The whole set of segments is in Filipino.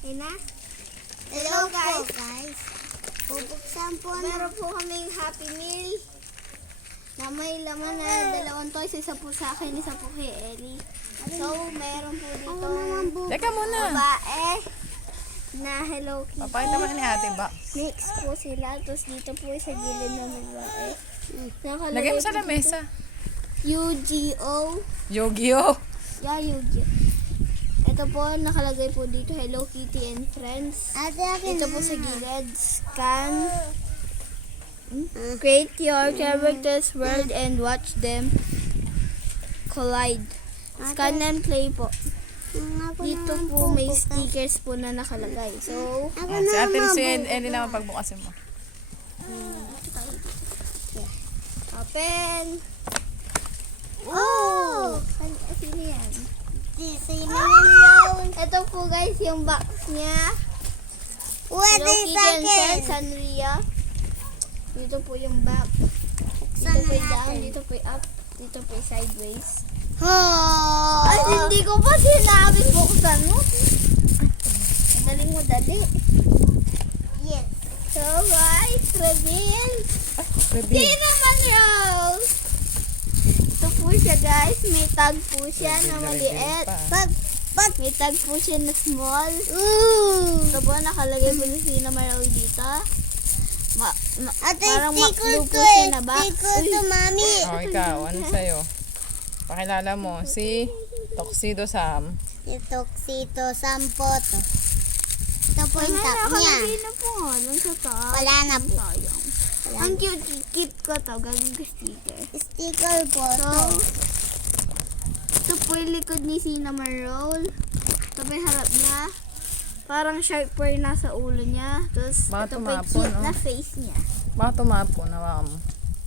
Ayun na. Hello guys. Bubuksan po na. Meron po kaming Happy Meal na may laman na 2 toys. Isa po sa akin, isa po kay Ellie. So, meron po dito Teka muna. babae na Hello Kitty. Papakita mo ni ate ba? Mix po sila. Tapos dito po sa gilid ng babae. Nakalagay Lagay mo sa po lamesa. UGO. Yu-Gi-Oh! Yeah, UGO. Ito po, nakalagay po dito, Hello Kitty and Friends. Ate, akin Dito po sa gilid, scan. Create your characters world and watch them collide. Scan and play po. Dito po may stickers po na nakalagay. So, Si ate si Ellie naman pagbukasin mo. open. Oh! Sino yan? Sino yun? Ito po guys yung box niya. Pwede Hello sa Kitty and akin. Friends, Sanria. Dito po yung back. Dito Sana po yung down, natin. dito po yung up, dito po yung sideways. Oh! Ay, hindi ko pa sinabi buksan mo. Dali. Yes. So guys, reveal. Reveal. Sino naman Rose? Ito po siya guys, may tag po siya na maliit. May tag po siya na small. Ito po, nakalagay po si Sina Maral dito. Ate, Parang sticker McDo po to siya eh. na box. Sticker to, mami. Oh, ikaw. Ano sa'yo? Pakilala mo. Si Tuxedo Sam. Ito, sito, sampo to. Ito po yung top niya. Nakalagay na po nga dun sa top. Wala na po. Sayang. Ang cute, keep ko to. Gagawin ko sticker. Sticker po So, to. ito po yung likod ni Sina Marol. Ito po yung harap niya. Parang sharp po yung nasa ulo niya. Tapos, Baka ito po yung tumapon, cute oh. na face niya. Baka tumapo. Nawa mo.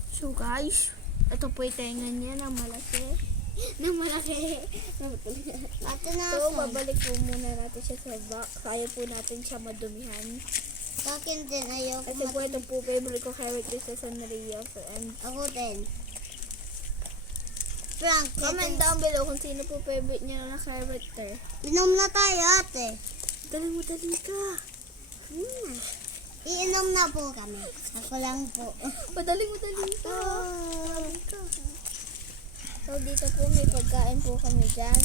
So guys, ito po yung tenga niya na malaki. Ate na So, ako. babalik po muna natin siya sa box. Kaya po natin siya madumihan. Sa akin din, ayoko. Kasi po ito po favorite ko character sa Sanrio. And Ako din. Frank, comment down below kung sino po favorite niya na character. Inom na tayo, ate. Dali ka. Iinom na po kami. Ako lang po. Madali ka. So, dito po may pagkain po kami dyan.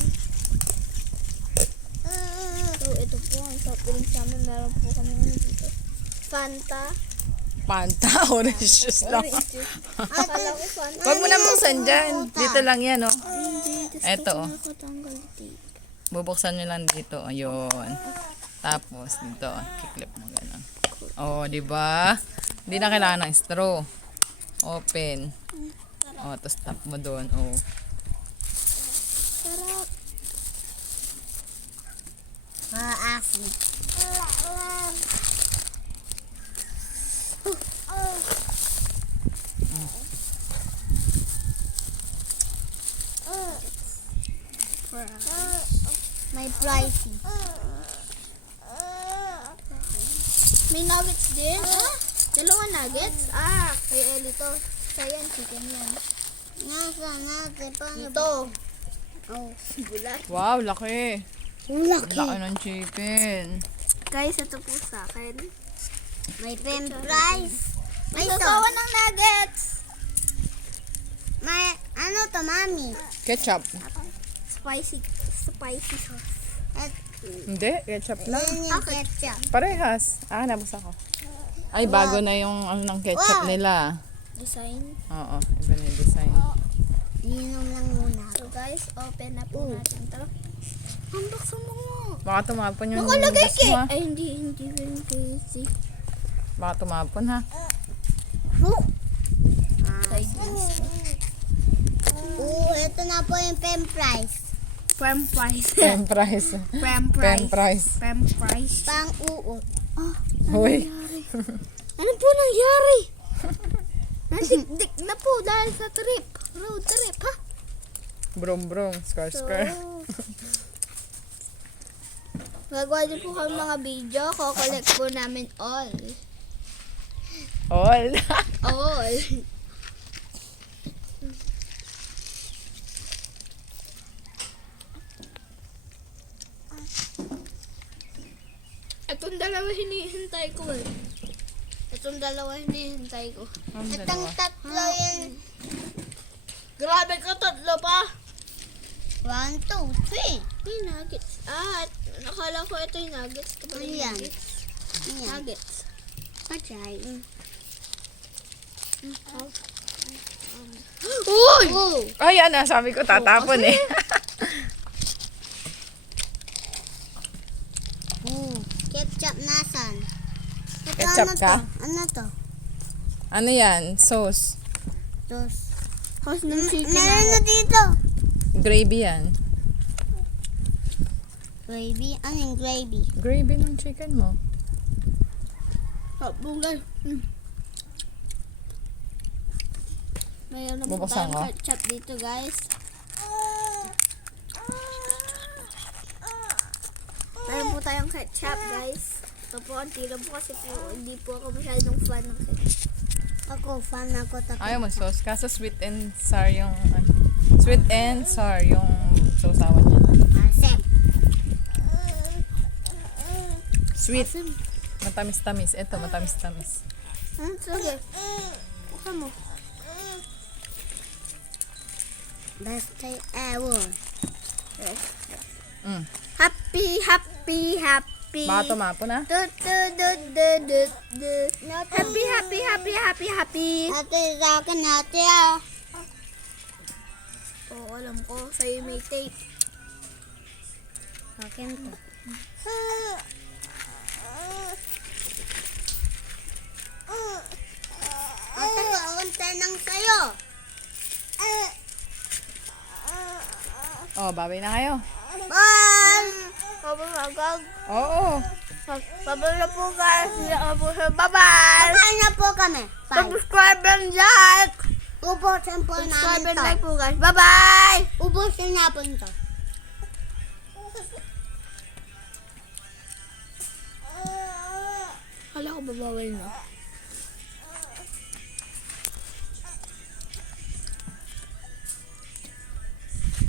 So, ito po ang soft drinks namin. Meron po kami dito. Fanta. Panta. Orange juice lang. Orange juice. Akala ko Fanta. Huwag mo na buksan dyan. Dito lang yan, oh. Hindi. Eto, oh. Nakatanggal tape. Bubuksan nyo lang dito. Ayun. Tapos, dito. Kiklip mo gano'n. Oh, di ba? Hindi na kailangan ng straw. Open. Oh, tapos tap mo doon. Oh. Sarap. Asin. May pricey. May nuggets din. Dalawang nuggets? Kay Ellie to. Kaya chicken yan. Nasa natin. Paano ba? Ito. Oh. Bulat. Wow, laki. Ang laki. Laki ng chicken. Guys, ito po sa akin. May pen price. May May to. sasawa ng nuggets. May ano to, mami? Ketchup. Spicy sauce. At Hindi, ketchup lang. yan yung ketchup. Parehas. Nabos ako. Ay, bago na yung ano ng ketchup Wow. nila. Design. Oo, iba na yung design. Inom lang muna. So guys, open na po natin to. Unboxan mo nga. Baka tumapon yung Nakalagay gas mo, ha? Ay, hindi rin crazy. Baka tumapon, ha? Side dish. Ito na po yung pen price. Prem price. Pen price. Prem Pen price. price. Prem price. Pang uot. Hoy. Ano po nangyari? Natikdik na po dahil sa trip. Road trip, ha? Brum brum. Skar skar. Gagawa din po kami mga video. Ko-collect po namin all. All. All. Itong dalawa hinihintay ko eh. Itong dalawa hinihintay ko. Ang Itong dalawa. tatlo yun. Grabe ka, tatlo pa. 1, 2, 3. May nuggets. Nakala ko ito yung nuggets. Ano yan? Nuggets. Ayan. Nuggets. Patay. Uy! Oh! Ay, ano, sabi ko tatapon eh. Ketchup nasan? Ito, Ketchup ano ka? To? Ano to? Ano yan? Sauce. Dos. House ng chicken Meron na dito. Gravy yan. Gravy? Ano yung gravy? Gravy ng chicken mo. Bungay. Mayroon na po Bubuksan tayong ko? ketchup dito, guys. Mayroon po tayong ketchup, guys. Ito po, ang tira po kasi po, hindi po ako masyadong fan ng ketchup. Ako, fan ako tapos. Ayaw mo sauce. Kaso sweet and sour yung... sweet and sour yung sausawan niya. Asem. Sweet. Matamis-tamis. Ito, matamis-tamis. Sige. Buka mo. Best day ever. Mm. Happy, happy, happy. Baka tumapo na. Du, du, du, du, du, du. Happy, happy, happy, happy, happy. Ate, sa akin ate ah. Oo, alam ko. Sa'yo may tape. Akin to. Ate, kaunti nang sayo. Oh, babay na kayo. Bye! Pababagag. Oo. Babay na po, guys. Bye-bye. Kain na po kami. Bye. Subscribe and like. Ubusin po Subscribe namin and to. like po, guys. Bye-bye. Ubusin na po ito. Hala ko babawal na.